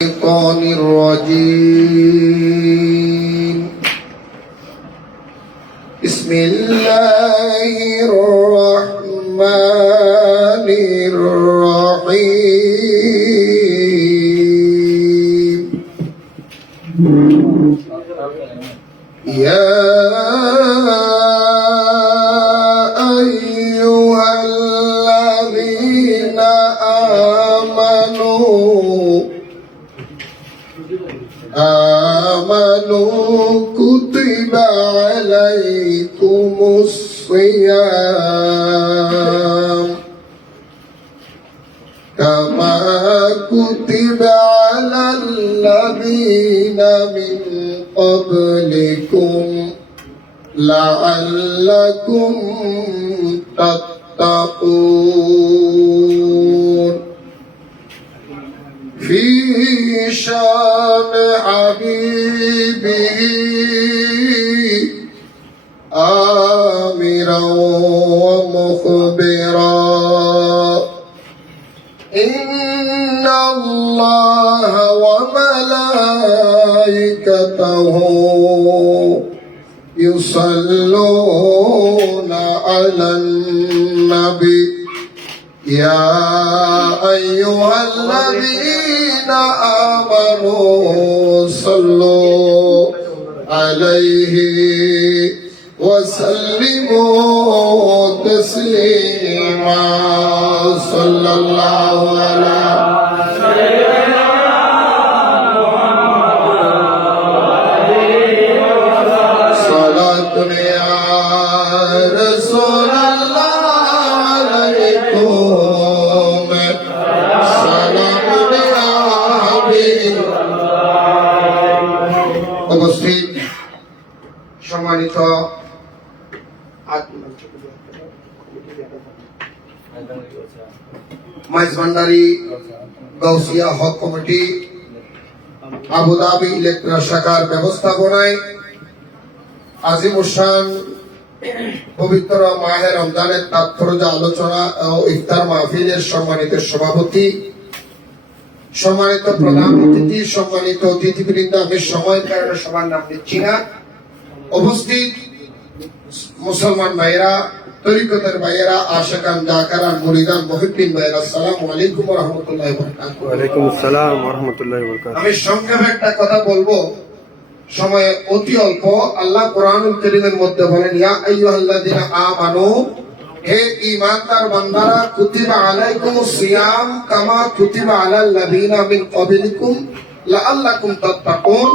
الشيطان الرجيم بسم الله الرحمن الرحيم يا أيها الذين آمنوا كتب عليكم الصيام كما كتب على الذين من قبلكم لعلكم تتقون في شان حبيبه آمرا ومخبرا إن الله وملائكته يصلون على النبي يا أيها الذين آمنوا صلوا عليه وسلموا تسليما صلى الله على صلاة يا رسول الله عليكم سلام يا حبيب উপস্থিত সম্মানিত Maizbhandari Gausia hoc committee Abu Dhabi Electra শাখার ব্যবস্থাপনায় আজিমুসান পবিত্র মাহে রমজানের তাৎপর্য আলোচনা ও ইফতার মাহফিলের সম্মানিত সভাপতি, সম্মানিত প্রধান অতিথি, সম্মানিত অতিথিবৃন্দ, আমি সময়ের কারণে সবার নাম নিচ্ছি না। উপস্থিত মুসলমান ভাইয়েরা, তরিকতের ভাইয়েরা, আশিকান, জাকারান, মুরিদান, মুহিব্বিন ভাইয়েরা, আসসালামু আলাইকুম ওয়া রাহমাতুল্লাহি ওয়া বারাকাতুহু। ওয়া আলাইকুম আসসালাম ওয়া রাহমাতুল্লাহি ওয়া বারাকাতুহু। আমি সংক্ষেপে একটা কথা বলবো, সময় অতি অল্প। আল্লাহ কোরআনুল কারীমের মধ্যে বলেন, ইয়া আইয়ুহাল্লাযীনা আমানু, হে ঈমানদার বান্দারা, কুতিবা আলাইকুমুস সিয়াম কামা কুতিবা আলাল লাযীনা মিন ক্বাবলিকুম লাআল্লাকুম তাত্তাকুন।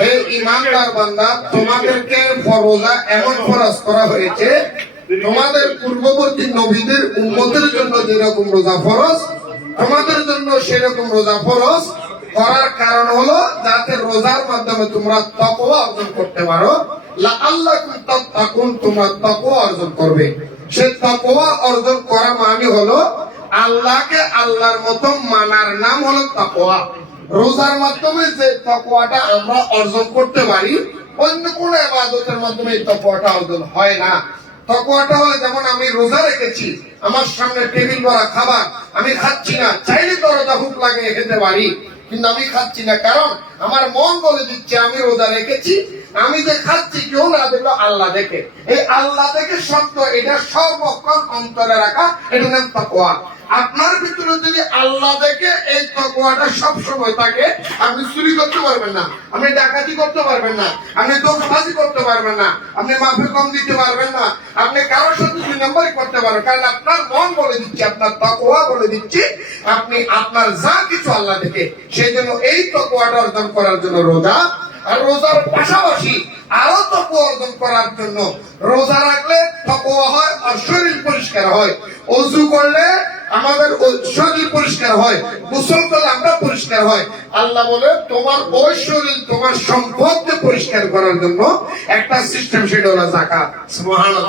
হে ঈমানদার বান্দা, তোমাদেরকে রোজা এমন ফরজ করা হয়েছে, তোমাদের পূর্ববর্তী নবীদের উম্মতের জন্য যেরকম রোজা ফরজ, তোমাদের জন্য সেরকম রোজা ফরজ করার কারণ হলো যাতে রোজার মাধ্যমে তোমরা তাকওয়া অর্জন করতে পারো। লাআল্লাকুম তাত্তাকুন, তোমরা তাকওয়া অর্জন করবে। সেই তাকওয়া অর্জন করা মানে হলো আল্লাহকে আল্লাহর মতো মানার নাম হলো তাকওয়া। রোজার মাধ্যমে যে তাকওয়াটা আমরা অর্জন করতে পারি, অন্য কোন ইবাদতের মাধ্যমে এই তাকওয়াটা অর্জন হয় না। তাকওয়াটা হয়, যেমন আমি রোজা রেখেছি, আমার সামনে টেবিল ভরা খাবার, আমি খাচ্ছি না, চাইলে দরজা হুক লাগিয়ে খেতে পারি, কিন্তু আমি খাচ্ছি না, কারণ আমার মন বলে দিচ্ছে আমি রোজা রেখেছি, আমি যে খাচ্ছি কেউ না দেখলো, আল্লাহ দেখে। এই আল্লাহ দেখে সত্য, এটা সর্বক্ষণ অন্তরে রাখা, এটা নাম তাকওয়া। আপনার ভিতরে যদি আল্লাহ দেখে এই তাকওয়াটা সব সময় থাকে, আপনি চুরি করতে পারবেন না, আপনি ডাকাতি করতে পারবেন না, আপনি ধোঁকাবাজি করতে পারবেন না, আপনি মাফে কম দিতে পারবেন না, আপনি কারোর সাথে 2 নম্বরই করতে পারবেন, কারণ আপনার মন বলে দিচ্ছে, আপনার তাকওয়া বলে দিচ্ছে আপনি আপনার যা কিছু আল্লাহ দেখে। সেই জন্য এই তাকওয়াটা অর্জন করার জন্য রোজা, আর রোজার পাশাপাশি আরো তাকওয়া অর্জন করার জন্য রোজা রাখলে তাকওয়া হয় আর শরীর পরিষ্কার হয়। ওযু করলে আমাদের শরীর পরিষ্কার হয়, গোসল করলে আমরা পরিষ্কার হয়। আল্লাহ বলে তোমার ওই শরীর, তোমার সম্পদকে পরিষ্কার করার জন্য একটা সিস্টেম, সেটা হলো যাকাত। সুবহানাল্লাহ।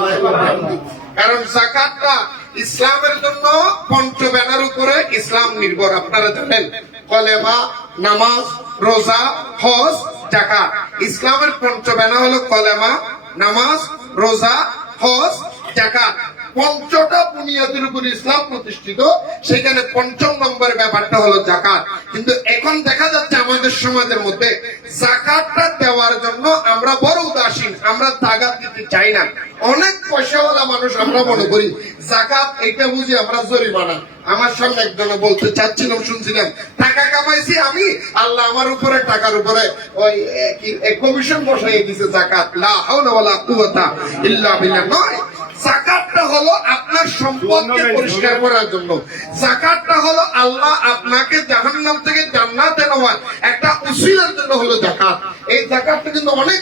কারণ যাকাতটা ইসলামের জন্য পঞ্চ ব্যানার উপরে ইসলাম নির্ভর। আপনারা জানেন, কলেমা, নামাজ, রোজা, হজ, যাকাত। ইসলামের পঞ্চ ব্যানার হলো কলেমা, নামাজ, রোজা, হজ, যাকাত। পঞ্চটা বুনিয়াদের উপর ইসলাম প্রতিষ্ঠিত, সেখানে পঞ্চম নম্বরের ব্যাপারটা হলো জাকাত। কিন্তু এখন দেখা যাচ্ছে আমাদের সমাজের মধ্যে জাকাতটা দেওয়ার জন্য আমরা বড় উদাসীন, আমরা জাকাত দিতে চাই না। অনেক পয়সাওয়ালা মানুষ আমরা মনে করি জাকাত এটা বুঝি আমরা জরিমানা। আমার সামনে একজনে বলতে চাচ্ছিলাম, শুনছিলাম, টাকা কামাইছি আমি, আল্লাহ আমার উপরে টাকার উপরে ওই কমিশন বসাই দিছে জাকাত। লা হাওলা ওয়ালা কুওয়াতা ইল্লা বিল্লাহ। নয়, জাকাতটা হলো আপনার সম্পদকে পরিষ্কার করার জন্য। জাকাতটা হলো আল্লাহ আপনাকে জাহান্নাম থেকে জান্নাতে নেওয়ার একটা উসিলার জন্য হলো জাকাত। এই জাকাতটা কিন্তু অনেক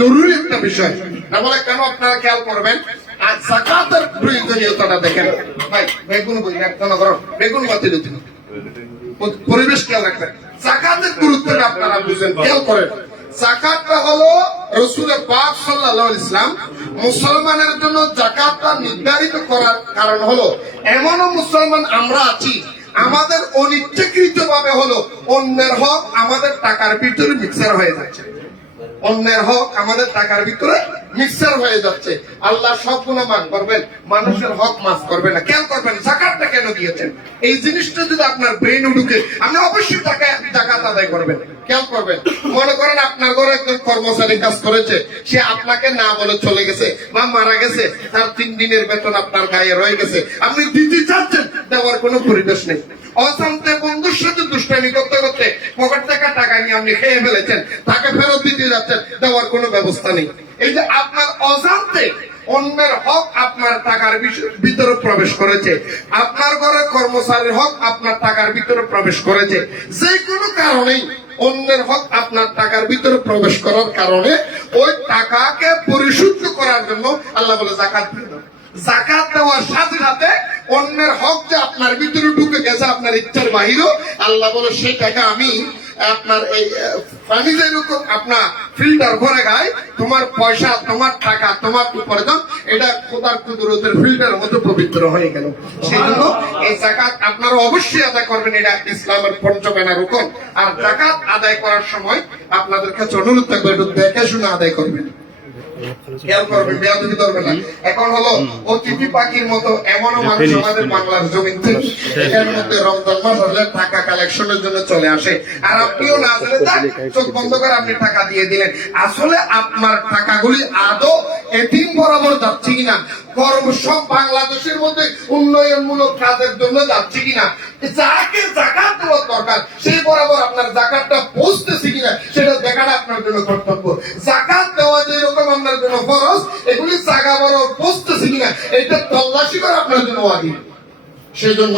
জরুরি একটা বিষয়। না বলে কেন, আপনারা খেয়াল করবেন। আর জাকাতের প্রয়োজনীয়তাটা দেখেন ভাই, বেগুন বেগুন বাতিল পরিবেশ খেয়াল রাখবেন। জাকাতের গুরুত্বটা আপনারা বুঝেন, খেয়াল করেন। জাকাতটা হলো রাসূল পাক সাল্লাল্লাহু আলাইহি ওয়াসাল্লাম মুসলমানের জন্য জাকাতটা নির্ধারিত করার কারণ হলো, এমনও মুসলমান আমরা আছি আমাদের অনিচ্ছাকৃত ভাবে হলো অন্যের হক আমাদের টাকার ভিতরে মিক্সার হয়ে যাচ্ছে। অন্যের হক আমাদের টাকার ভিতরে মিক্সার হয়ে যাচ্ছে। আল্লাহ সব গুনাহ মাফ করবেন, মানুষের হক মাফ করবেন না। খেয়াল করবেন জাকাতটা কেন দিয়েছেন। এই জিনিসটা যদি আপনার ব্রেইনে ঢুকে, আপনি অবশ্যই জাকাত আদায় করবেন। খেয়াল করবেন, মনে করেন আপনার ঘরে একজন কর্মচারী কাজ করেছে, সে আপনাকে না বলে চলে গেছে বা মারা গেছে, তার 3 দিনের বেতন আপনার গায়ে রয়ে গেছে, আপনি দিতে চাচ্ছেন, দেওয়ার কোনো পরিবেশ নেই। অজান্তে বন্ধুর সাথে দুষ্টামি করতে করতে পকেট থেকে টাকা নিয়ে আপনি খেয়ে ফেলেছেন, তাকে ফেরত দিতে যাচ্ছেন, দেওয়ার কোনো ব্যবস্থা নেই। এই যে আপনার অজান্তে অন্যের হক আপনার টাকার ভিতরে প্রবেশ করেছে, আপনার ঘরে কর্মচারীর হক আপনার টাকার ভিতরে প্রবেশ করেছে, যে কোনো কারণেই অন্যের হক আপনার টাকার ভিতরে প্রবেশ করার কারণে ওই টাকাকে পরিশুদ্ধ করার জন্য আল্লাহ বলে জাকাত দিয়ে দাও। জাকাত দেওয়ার সাথে সাথে অন্যের হক যে আপনার ভিতরে ঢুকে গেছে আপনার ইচ্ছার বাহিরেও, আল্লাহ বলে সেই টাকা আমি আপনার এই পানি যেরকম আপনার ফিল্টার করে গায়, তোমার পয়সা, তোমার টাকা, তোমার উপার্জন, এটা খোদার কুদরতের ফিল্টারের মতো পবিত্র হয়ে গেল। সেই জন্য এই জাকাত আপনারা অবশ্যই আদায় করবেন, এটা ইসলামের পঞ্চমেনা রুকন। আর জাকাত আদায় করার সময় আপনাদের কাছে অনুরোধ থাকবে একটু দেখে শুনে আদায় করবেন, খেয়াল করবেন, বেয়াদবি করবেন না। এখন হলো অতিথি পাখির মতো এমনও মানুষ আমাদের বাংলার জমিন থেকে এর মধ্যে রমজান মাস হলে টাকা কালেকশনের জন্য চলে আসে, আর আপনিও না জানে চোখ বন্ধ করে আপনি টাকা দিয়ে দিলেন। আসলে আপনার টাকাগুলি আদৌ এতিম বরাবর যাচ্ছে কিনা, সব বাংলাদেশের মধ্যে উন্নয়নমূলক কাজের জন্য যাচ্ছে কিনা, যাকে জাকাত দেওয়ার দরকার সেই বরাবর আপনার জাকাতটা পৌঁছতেছে কিনা, সেটা দেখাটা আপনার জন্য কর্তব্য। জাকাত দেওয়া যেরকম আপনার জন্য ফরজ, এগুলি জায়গা বরাবর পৌঁছতেছে কিনা এটা তল্লাশি করা আপনার জন্য ওয়াজিব। সেজন্য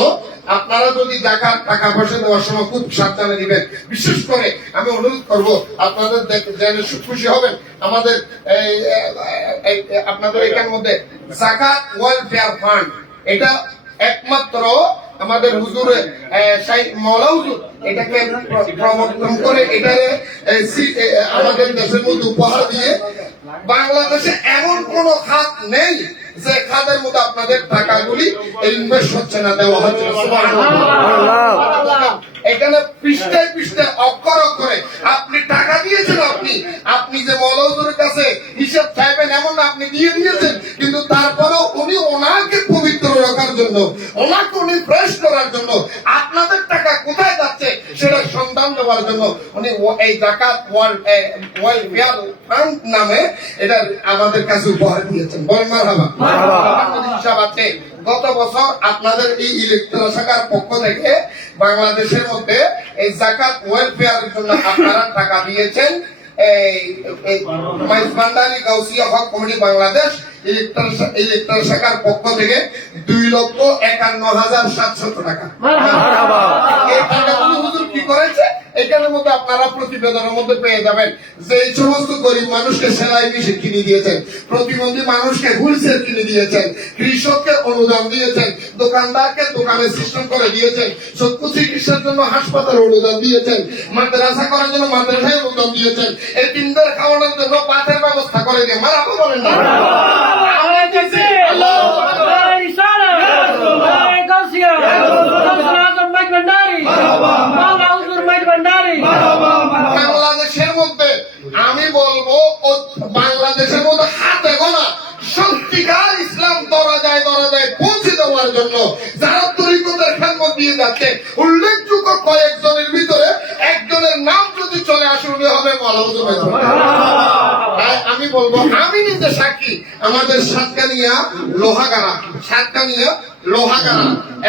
আপনারা যদি জাকাত টাকা পয়সা দেওয়ার সময় খুব সাবধানে দিবেন। বিশেষ করে আমি অনুরোধ করব, আপনাদের জেনে খুশি হবেন, আমাদের আপনাদের এখানের মধ্যে জাকাত ওয়েলফেয়ার ফান্ড, এটা একমাত্র আমাদের হুজুরে মওলা হুজুর এটাকে প্রবর্তন করে, এটারে আমাদের দেশের মধ্যে উপহার দিয়ে। বাংলাদেশে এমন কোন খাত নেই যে খাতের মধ্যে আপনাদের টাকাগুলি ইনভেস্ট হচ্ছে না, দেওয়া হচ্ছে না। সুবহানাল্লাহ। এখানে পৃষ্ঠায় পৃষ্ঠায় অক্ষর অক্ষরে আপনি টাকা দিয়েছেন, আপনি যে মওলা হুজুরের কাছে হিসাব চাইবেন এমন না, আপনি দিয়ে দিয়েছেন, কিন্তু তারপরেও উনি ওনাকে পবিত্র রাখার জন্য, ওনাকে উনি ফ্রেশ করার জন্য আপনাদের টাকা কোথায় যাচ্ছে সেটা সন্ধান দেওয়ার জন্য উনি এই জাকাত ওয়েলফেয়ার ফান্ড নামে এটা আমাদের কাছে উপহার দিয়েছেন। বলেন মারহাবা। হিসাব আছে, গত বছর আপনাদের এই ইলেকট্রাল শাখার পক্ষ থেকে বাংলাদেশের মধ্যে এই জাকাত ওয়েলফেয়ারের জন্য আপনারা টাকা দিয়েছেন। এই Maizbhandari Gausia hoc committee Bangladesh electoral শাখার পক্ষ থেকে 2,51,700 টাকা। এই টাকাগুলো হুজুর কি করেছে এখানের মধ্যে আপনারা প্রতিবেদনের মধ্যে পেয়ে যাবেন যে এই সমস্ত গরিব মানুষকে সেলাই মেশিন কিনে দিয়েছেন, প্রতিবন্ধী মানুষকে হুইলচেয়ার কিনে দিয়েছেন, কৃষককে অনুদান দিয়েছেন, দোকানদারকে দোকানের সিস্টেম করে দিয়েছেন, চক্ষু চিকিৎসার জন্য হাসপাতাল অনুদান দিয়েছেন, মাদ্রাসা করার জন্য মাদ্রাসায় অনুদান দিয়েছেন, এই তিনবার খাওয়ানোর জন্য পাতের ব্যবস্থা করে দিয়ে মারাবো বলেন না। বাংলাদেশের মধ্যে আমি বলবো, বাংলাদেশের মধ্যে হাতে গোনা সত্যিকার ইসলাম দরজায় যদি চলে আসে উনি হবে মৌলানা মেজবান। তাই আমি বলবো, আমি নিজে সাক্ষী, আমাদের সাতকানিয়া লোহাগাড়া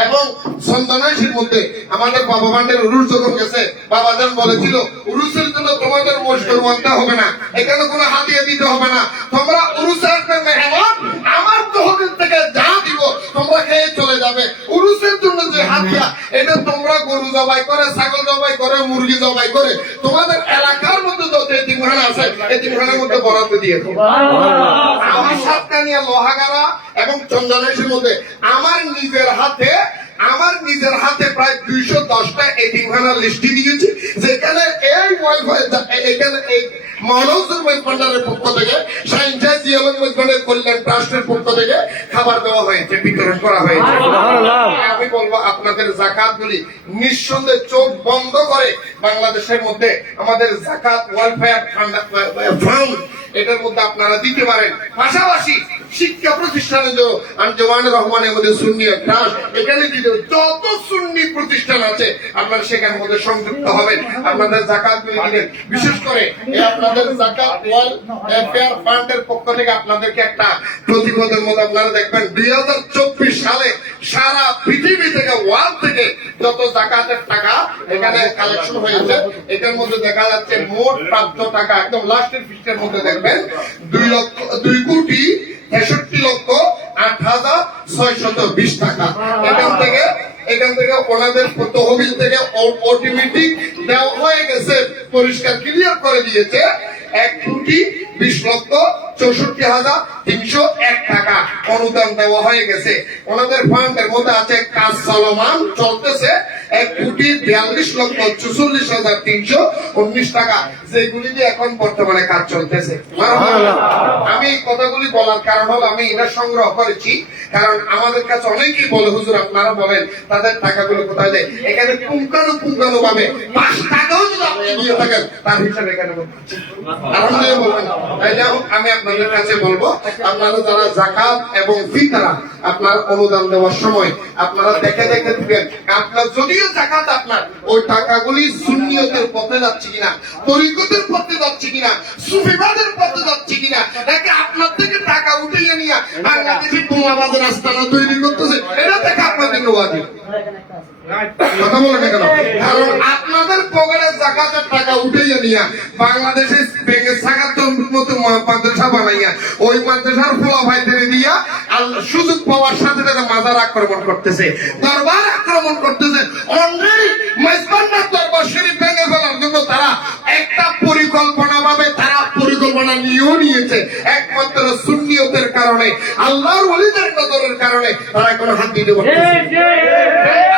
এবং সন্তানাইশির মধ্যে আমাদের বাবা বান্ডের উরুস যখন গেছে, বাবাজান বলেছিল উরুসের জন্য তোমাদের মশগুল মানতে হবে না, এখানে কোনো হাতিয়ে দিতে হবে না, তোমরা উরুসে আসবে মেহমান, আমার তহবিল থেকে যা দিব তোমরা খেয়ে চলে যাবে। উরুসের জন্য যে হাতিয়া, এটা তোমরা গরু জবাই করে, ছাগল জবাই করে, মুরগি জবাই করে তোমাদের এলাকার মধ্যে যত এতিমখানা আছে এতিমখানার মধ্যে বরাদ্দ দিয়ে দেবো। আমার সাতকানিয়া লোহাগাড়া এবং চন্দনেশের মধ্যে আমার নিজের হাতে প্রায় 210টা এতিমখানার লিস্টি দিয়েছি, যেখানে এই এখানে এই মৌলানা মেজবান্ডারের পক্ষ থেকে, সাইন্সাস জিওলজি মেজবান্ডার কল্যাণ ট্রাস্টের পক্ষ থেকে খাবার দেওয়া হয়েছে, বিতরণ করা হয়েছে। আমি বলবো আপনাদের জাকাতগুলি নিঃসন্দেহে চোখ বন্ধ করে বাংলাদেশের মধ্যে আমাদের জাকাত ওয়েলফেয়ার ফান্ড এটার মধ্যে আপনারা দিতে পারেন। পাশাপাশি শিক্ষা প্রতিষ্ঠানের জন্য আঞ্জুমান রহমানের মধ্যে সুন্নি ট্রাস্ট, এখানে দিতে যত সুন্নি প্রতিষ্ঠান আছে আপনারা সেখানের মধ্যে সংযুক্ত হবেন, আপনাদের জাকাত দিবেন। বিশেষ করে আপনাদের জাকাত ওয়েলফেয়ার ফান্ডের পক্ষ থেকে আপনাদেরকে একটা প্রতিবেদনের মধ্যে আপনারা দেখবেন 2024 সালে সারা পৃথিবী থেকে ওয়ার্ল্ড থেকে যত জাকাতের টাকা এখানে কালেকশন হয়েছে, এটার মধ্যে দেখা যাচ্ছে মোট প্রাপ্ত টাকা একদম লাস্টের পৃষ্ঠার মধ্যে দেখবেন 2,63,08,620 টাকা। এখান থেকে ওনাদের তহবিল থেকে অটোমেটিক দেওয়া হয়ে গেছে, পরিষ্কার ক্লিয়ার করে দিয়েছে 1,20,64,301 টাকা অনুদান দেওয়া হয়ে গেছে। ওনাদের ফান্ডের মধ্যে আছে কাজ চলমান চলতেছে 1,42,44,319 টাকা, যেগুলি দিয়ে এখন বর্তমানে কাজ চলতেছে। আমি কথাগুলি বলার কারণ হলো আমি এটা সংগ্রহ করেছি, কারণ আমাদের কাছে অনেকেই বলে হুজুর আপনারা বলেন তাদের টাকাগুলো কোথায় দেয়, এখানে পুঙ্খানু ভাবে 5 টাকাও যদি আপনি দিয়ে থাকেন তার হিসাবে এখানে আলহামদুলিল্লাহ বলবেন। তাই যাই হোক, আমি আপনাদের কাছে বলবো আপনারা যারা জাকাত এবং ফিতরা আপনার অনুদান দেওয়ার সময় আপনারা দেখে দিবেন, আপনার যদিও জাকাত আপনার ওই টাকাগুলি সুন্নিয়তের পথে যাচ্ছে কিনা, তরিকতের পথে যাচ্ছে কিনা, সুফিবাদের পথে যাচ্ছে কিনা, নাকি আপনার থেকে টাকা উঠিয়ে নিয়ে বাংলাদেশে বোমাবাদের আস্তানা তৈরি করতেছে, এটা দেখে আপনাদের ওয়াজিব। কথা বলেন না কেন? কারণ আপনাদের পকেটে জাকাতের টাকা উঠিয়ে নিয়ে বাংলাদেশে ব্যাংকের জাকাতের মতো মাদ্রাসা বানাইয়া ওই মাদ্রাসার ফলা ভাইদের দিয়া সুযোগ পাওয়ার সাথে সাথে মাজার আক্রমণ করতেছে, দরবার আক্রমণ করতেছে, অলরেডি মেজবান্ডার দরবার শরীফ ভেঙে ফেলার জন্য তারা একটা পরিকল্পনা নিয়েও নিয়েছে। একমাত্র সুন্নিয়তের কারণে, আল্লাহর ওলিদের নজরের কারণে তারা কোনো হাত দিতে পারছে।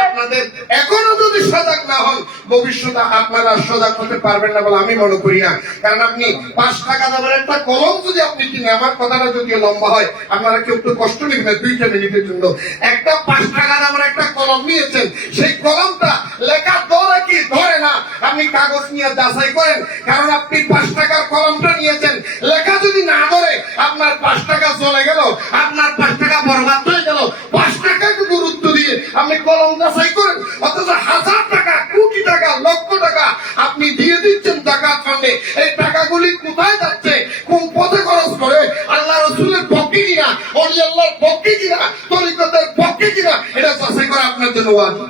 আপনাদের এখনো যদি সজাগ না হন, ভবিষ্যতে আপনারা সজাগ হতে পারবেন না বলে আমি মনে করি না। কারণ আপনি 5 টাকা দামের একটা কলম যদি আপনি কিনে, আমার কথাটা যদি লম্বা হয় আপনারা কেউ একটু কষ্ট নেবেন 2 মিনিটের জন্য, একটা 5 টাকা দামের একটা কলম নিয়েছেন, সেই কলমটা লেখা ধরে কি ধরে না আপনি কাগজ নিয়ে যাচাই করেন। কারণ আপনি 5 টাকার কলমটা নিয়েছেন, লেখা যদি না ধরে আপনার 5 টাকা চলে গেল, আপনার 5 টাকা বরবাদ হয়ে গেল। 5 টাকাকে গুরুত্ব দিয়ে আপনি কলম যাচাই করেন, অথচ 1000 টাকা, কোটি টাকা, লক্ষ টাকা আপনি দিয়ে দিচ্ছেন জাকাত ফান্ডে। এই টাকাগুলি কোথায় যাচ্ছে, কোন পথে খরচ করে, আল্লাহ রাসূলের পক্ষে কিনা, ওলি আল্লাহর পক্ষে কিনা, তরিকতের পক্ষে কিনা, এটা যাচাই করা আপনার জন্য ওয়াজিব।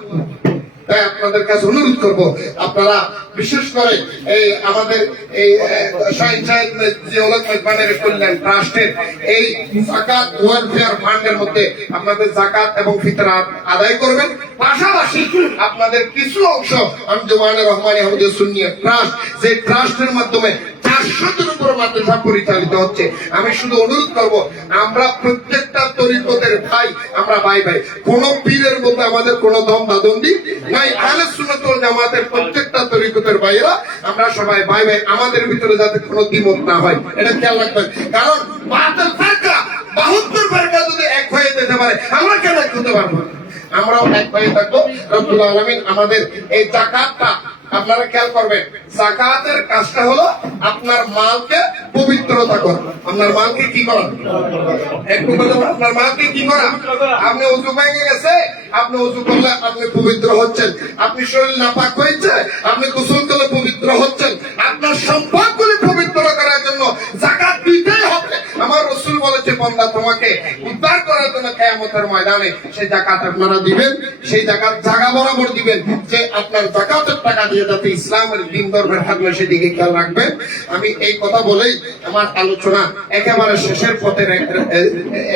তাই আপনাদের কাছে অনুরোধ করব, আপনারা বিশেষ করে এই আমাদের এই কল্যাণ ট্রাস্টের এই জাকাত ওয়েলফেয়ার ফান্ডের মধ্যে আপনাদের জাকাত এবং ফিতরা আদায় করবেন। পাশাপাশি আপনাদের কিছু অংশ আঞ্জুমান রহমানী আহমদিয়া সুন্নিয়া ট্রাস্ট, যে ট্রাস্টের মাধ্যমে 400-র উপর মাদ্রাসা পরিচালিত হচ্ছে। আমি শুধু অনুরোধ করব, আমরা প্রত্যেকটা তরিকতের ভাই, আমরা ভাই কোন পীরের মধ্যে আমাদের কোন দ্বন্দ্বাদ্বন্দ্বী নাই। আহলে সুন্নাত ওয়াল জামাতের প্রত্যেকটা তরিকতের ভাইরা আমরা সবাই ভাই, আমাদের ভিতরে যাতে কোনো দ্বিমত না হয় এটা খেয়াল রাখবেন। কারণ বাতিল ফিরকা 72 ফিরকা যদি এক হয়ে যেতে পারে, আমরা কেন এক হতে পারবো? আমরাও এক হয়ে থাকবো। রব্বুল আলামিন আমাদের এই জাকাতটা আপনারা খেয়াল করবেন, যাকাতের কাজটা হলো আপনার মালকে পবিত্রতা করা। আপনার মালকে কি করা? একটু কথা, আপনার মালকে কি করা? আপনি ওযু ভেঙে গেছে, আপনি ওযু করলে আপনি পবিত্র হচ্ছেন। আপনি শরীর নাপাক হয়েছে, আপনি গোসল করলে পবিত্র হচ্ছেন। জাকাতের ময়দানে সেই জাকাত আপনারা দিবেন, সেই জাকাত জায়গা বরাবর দিবেন, যে আপনার জাকাতের টাকা দিয়ে যাতে ইসলামের দিন ধর্মের খাদমে সেদিকে খেয়াল রাখবেন। আমি এই কথা বলেই আমার আলোচনা একেবারে শেষের পথে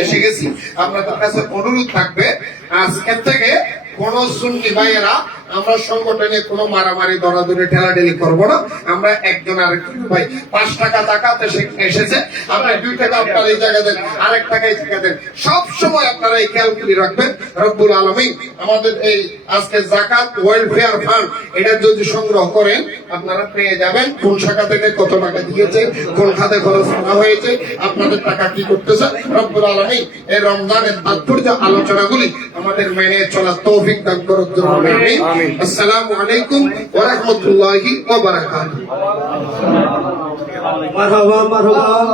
এসে গেছি। আপনাদের কাছে অনুরোধ থাকবে, আজকের থেকে কোন সুন্নি ভাইয়েরা আমরা সংগঠনে কোনো মারামারি দরাদরি ঠেলাঠেলি করবো না। আমরা একজন আরেকজন ভাই 5 টাকা জাকাত এসেছে, আপনি 2 টাকা আপনার এই জায়গা দেন, আরেক টাকা এই জায়গা দেন। সব সময় আপনারা এই খেয়াল করে রাখবেন, রব্বুল আলামিন আমাদের এই আজকে জাকাত ওয়েলফেয়ার ফান্ড এটা যদি সংগ্রহ করেন আপনারা পেয়ে যাবেন কোন শাখা থেকে কত টাকা দিয়েছে, কোন খাতে খরচ করা হয়েছে, আপনাদের টাকা কি করতেছে। রব্বুল আলামিন এই রমজানের তাৎপর্য আলোচনাগুলি আমাদের মেনে চলার তৌফিক দান করার জন্য আমিন। আসসালামু আলাইকুম ওয়া রাহমাতুল্লাহি ওয়া বারাকাতুহু। মারহাবা মারহাবা।